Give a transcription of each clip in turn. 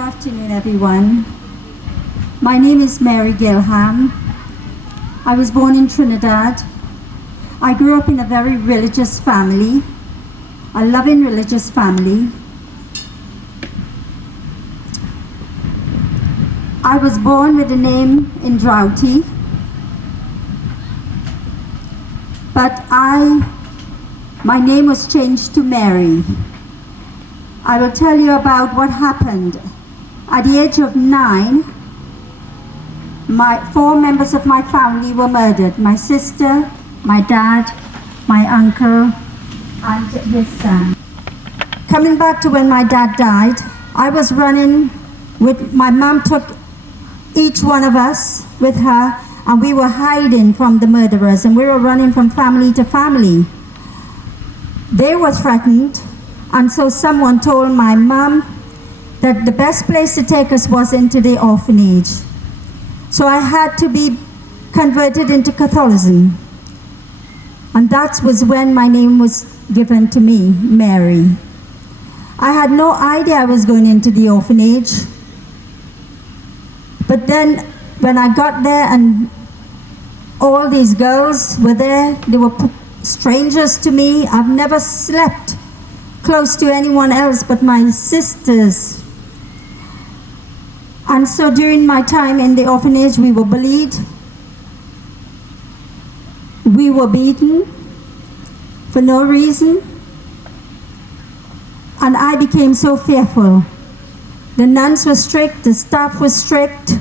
afternoon, everyone. My name is Mary Gillham. I was born in Trinidad. I grew up in a very religious family, a loving religious family. I was born with the name Indroughty, but my name was changed to Mary. I will tell you about what happened. At the age of 9, 4 members of my family were murdered. My sister, my dad, my uncle, and his son. Coming back to when my dad died, I was running with, my mom took each one of us with her, and we were hiding from the murderers, and we were running from family to family. They were threatened, and so someone told my mom that the best place to take us was into the orphanage. So I had to be converted into Catholicism. And that was when my name was given to me, Mary. I had no idea I was going into the orphanage. But then when I got there and all these girls were there, they were strangers to me. I've never slept close to anyone else but my sisters. And so during my time in the orphanage, we were bullied, we were beaten for no reason, and I became so fearful. The nuns were strict, the staff was strict,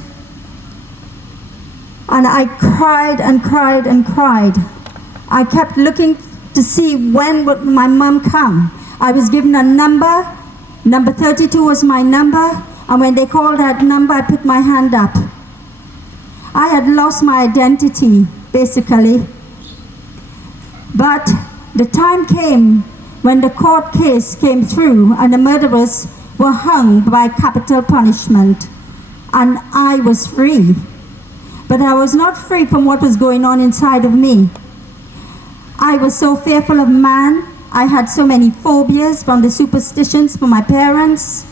and I cried and cried and cried. I kept looking to see when would my mom come. I was given a number 32 was my number, and when they called that number, I put my hand up. I had lost my identity, basically. But the time came when the court case came through and the murderers were hung by capital punishment, and I was free. But I was not free from what was going on inside of me. I was so fearful of man. I had so many phobias from the superstitions from my parents,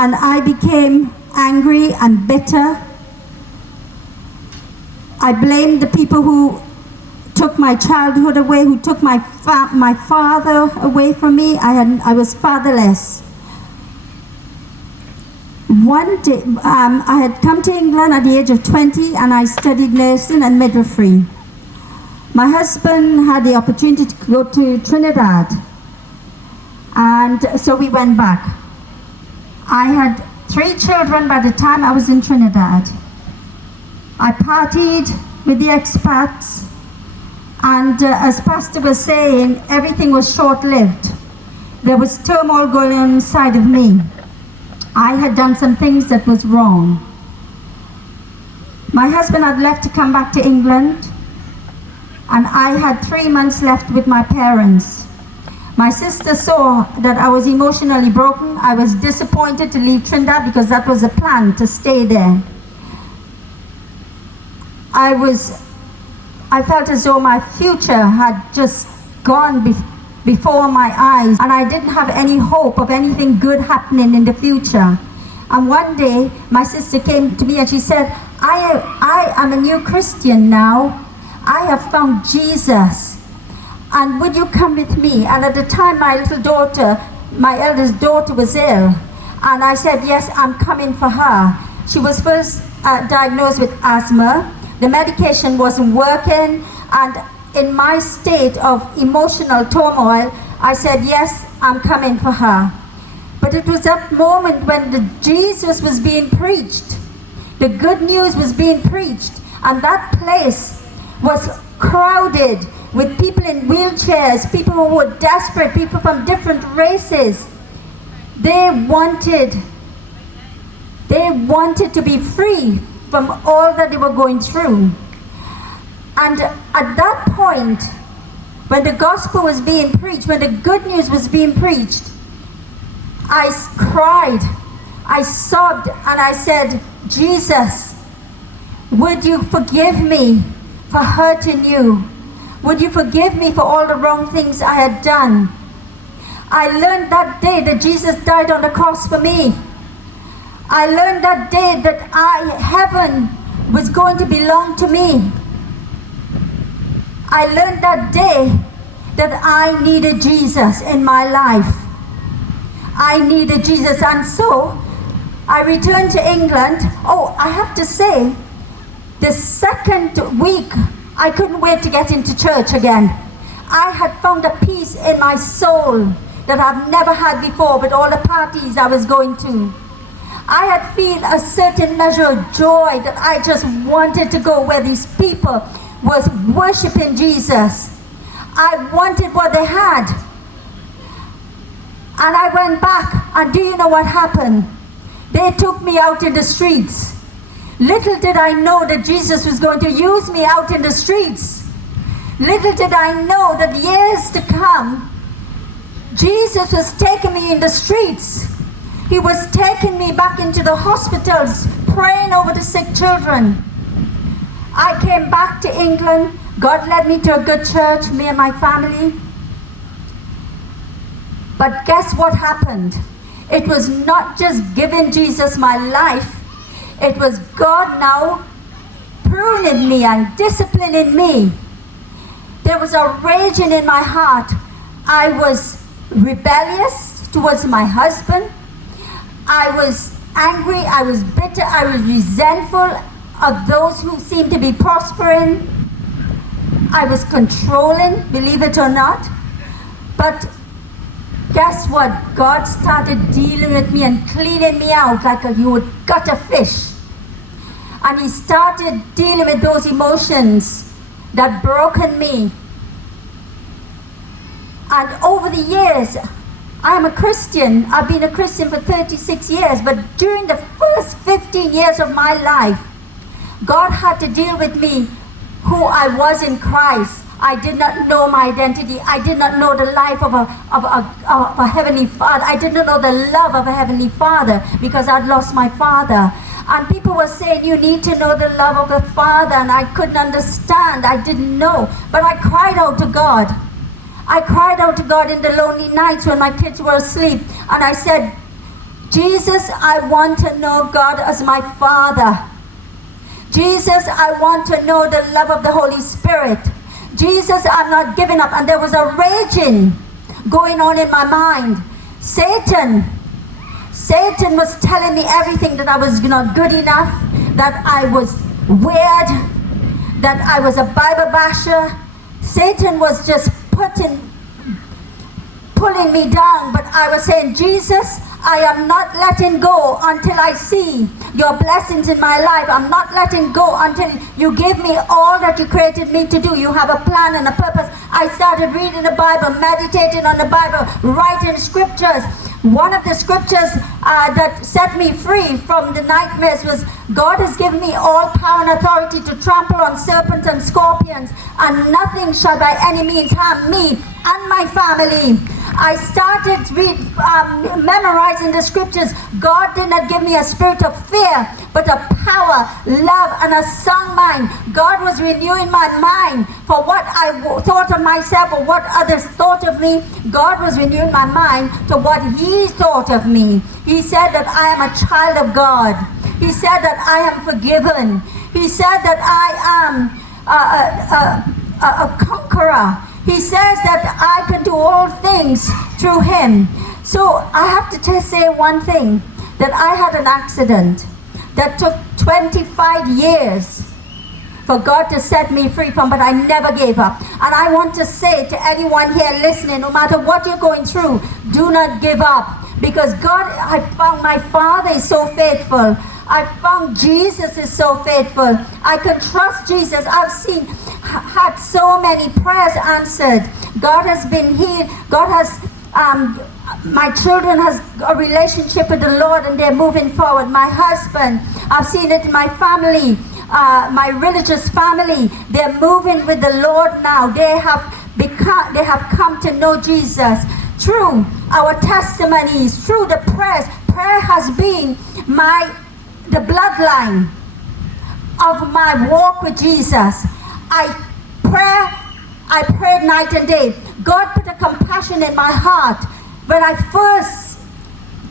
and I became angry and bitter. I blamed the people who took my childhood away, who took my father away from me. I was fatherless. One day, I had come to England at the age of 20, and I studied nursing and midwifery. My husband had the opportunity to go to Trinidad, and so we went back. I had 3 children by the time I was in Trinidad. I partied with the expats, and as Pastor was saying, everything was short-lived. There was turmoil going on inside of me. I had done some things that was wrong. My husband had left to come back to England, and I had 3 months left with my parents. My sister saw that I was emotionally broken. I was disappointed to leave Trinidad because that was a plan, to stay there. I felt as though my future had just gone before my eyes, and I didn't have any hope of anything good happening in the future. And one day, my sister came to me and she said, I am a new Christian now. I have found Jesus, and would you come with me? And at the time, my little daughter, my eldest daughter, was ill, and I said, yes, I'm coming for her. She was first diagnosed with asthma. The medication wasn't working, and in my state of emotional turmoil, I said, yes, I'm coming for her. But it was that moment when Jesus was being preached, the good news was being preached, and that place was crowded with people in wheelchairs, people who were desperate, people from different races. They wanted to be free from all that they were going through. And at that point, when the gospel was being preached, when the good news was being preached, I cried, I sobbed, and I said, Jesus, would you forgive me for hurting you? Would you forgive me for all the wrong things I had done? I learned that day that Jesus died on the cross for me. I learned that day that heaven was going to belong to me. I learned that day that I needed Jesus in my life. I needed Jesus, and so I returned to England. Oh, I have to say, the second week, I couldn't wait to get into church again. I had found a peace in my soul that I've never had before with all the parties I was going to. I had felt a certain measure of joy that I just wanted to go where these people was worshiping Jesus. I wanted what they had. And I went back, and do you know what happened? They took me out in the streets. Little did I know that Jesus was going to use me out in the streets. Little did I know that years to come, Jesus was taking me in the streets. He was taking me back into the hospitals, praying over the sick children. I came back to England. God led me to a good church, me and my family. But guess what happened? It was not just giving Jesus my life. It was God now pruning me and disciplining me. There was a raging in my heart. I was rebellious towards my husband. I was angry, I was bitter, I was resentful of those who seemed to be prospering. I was controlling, believe it or not. But guess what? God started dealing with me and cleaning me out like you would gut a fish. And He started dealing with those emotions that broken me. And over the years, I'm a Christian. I've been a Christian for 36 years, but during the first 15 years of my life, God had to deal with me who I was in Christ. I did not know my identity. I did not know the life of a Heavenly Father. I did not know the love of a Heavenly Father because I'd lost my father. And people were saying, you need to know the love of the Father, and I couldn't understand. I didn't know. But I cried out to God. I cried out to God in the lonely nights when my kids were asleep, and I said, Jesus, I want to know God as my Father. Jesus, I want to know the love of the Holy Spirit. Jesus, I'm not giving up. And there was a raging going on in my mind. Satan was telling me everything, that I was not good enough, that I was weird, that I was a Bible basher. Satan was just pulling me down, but I was saying, Jesus, I am not letting go until I see your blessings in my life. I'm not letting go until you give me all that you created me to do. You have a plan and a purpose. I started reading the Bible, meditating on the Bible, writing scriptures. One of the scriptures that set me free from the nightmares was, God has given me all power and authority to trample on serpents and scorpions, and nothing shall by any means harm me and my family. I started memorizing the scriptures. God did not give me a spirit of fear, but a power, love, and a sound mind. God was renewing my mind for what I thought of myself or what others thought of me. God was renewing my mind to what He thought of me. He said that I am a child of God. He said that I am forgiven. He said that I am a conqueror. He says that I can do all things through Him. So I have to just say one thing, that I had an accident that took 25 years for God to set me free from, but I never gave up. And I want to say to anyone here listening, no matter what you're going through, do not give up. Because God, I found my Father is so faithful. I found Jesus is so faithful. I can trust Jesus. I've had so many prayers answered. God has been healed. God has, my children has a relationship with the Lord and they're moving forward. My husband, I've seen it in my family, my religious family. They're moving with the Lord now. They have come to know Jesus through our testimonies, through the prayers. Prayer has been the bloodline of my walk with Jesus. I prayed night and day. God put a compassion in my heart when I first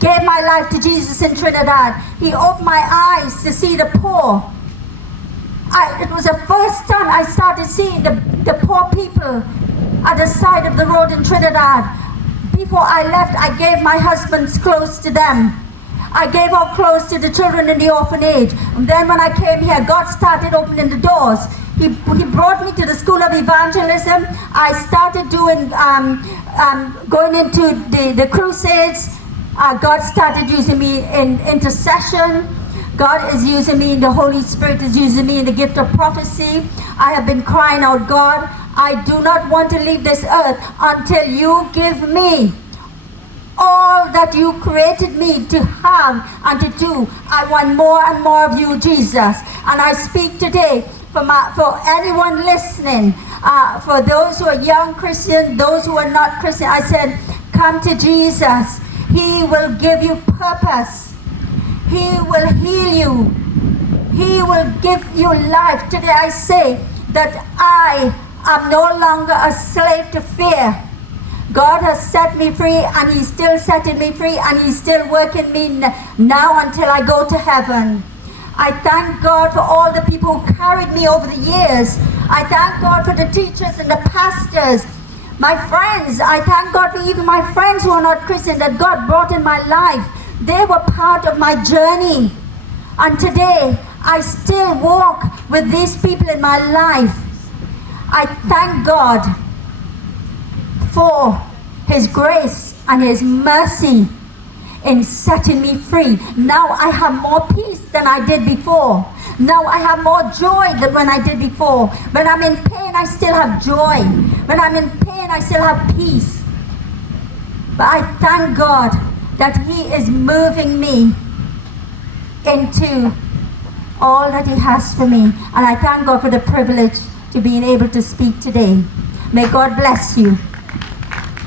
gave my life to Jesus in Trinidad. He opened my eyes to see the poor. It was the first time I started seeing the poor people at the side of the road in Trinidad. Before I left, I gave my husband's clothes to them. I gave our clothes to the children in the orphanage. And then when I came here, God started opening the doors. He brought me to the School of Evangelism. I started doing, going into the crusades. God started using me in intercession. God is using me, the Holy Spirit is using me in the gift of prophecy. I have been crying out, God, I do not want to leave this earth until you give me all that you created me to have and to do. I want more and more of you, Jesus. And I speak today for anyone listening, for those who are young Christian, those who are not Christian. I said, come to Jesus. He will give you purpose. He will heal you. He will give you life. Today I say that I am no longer a slave to fear. God has set me free, and He's still setting me free, and He's still working me now until I go to heaven. I thank God for all the people who carried me over the years. I thank God for the teachers and the pastors, my friends. I thank God for even my friends who are not Christian that God brought in my life. They were part of my journey. And today, I still walk with these people in my life. I thank God for His grace and His mercy in setting me free. Now I have more peace than I did before. Now I have more joy than when I did before. When I'm in pain, I still have joy. When I'm in pain, I still have peace. But I thank God that He is moving me into all that He has for me. And I thank God for the privilege to being able to speak today. May God bless you.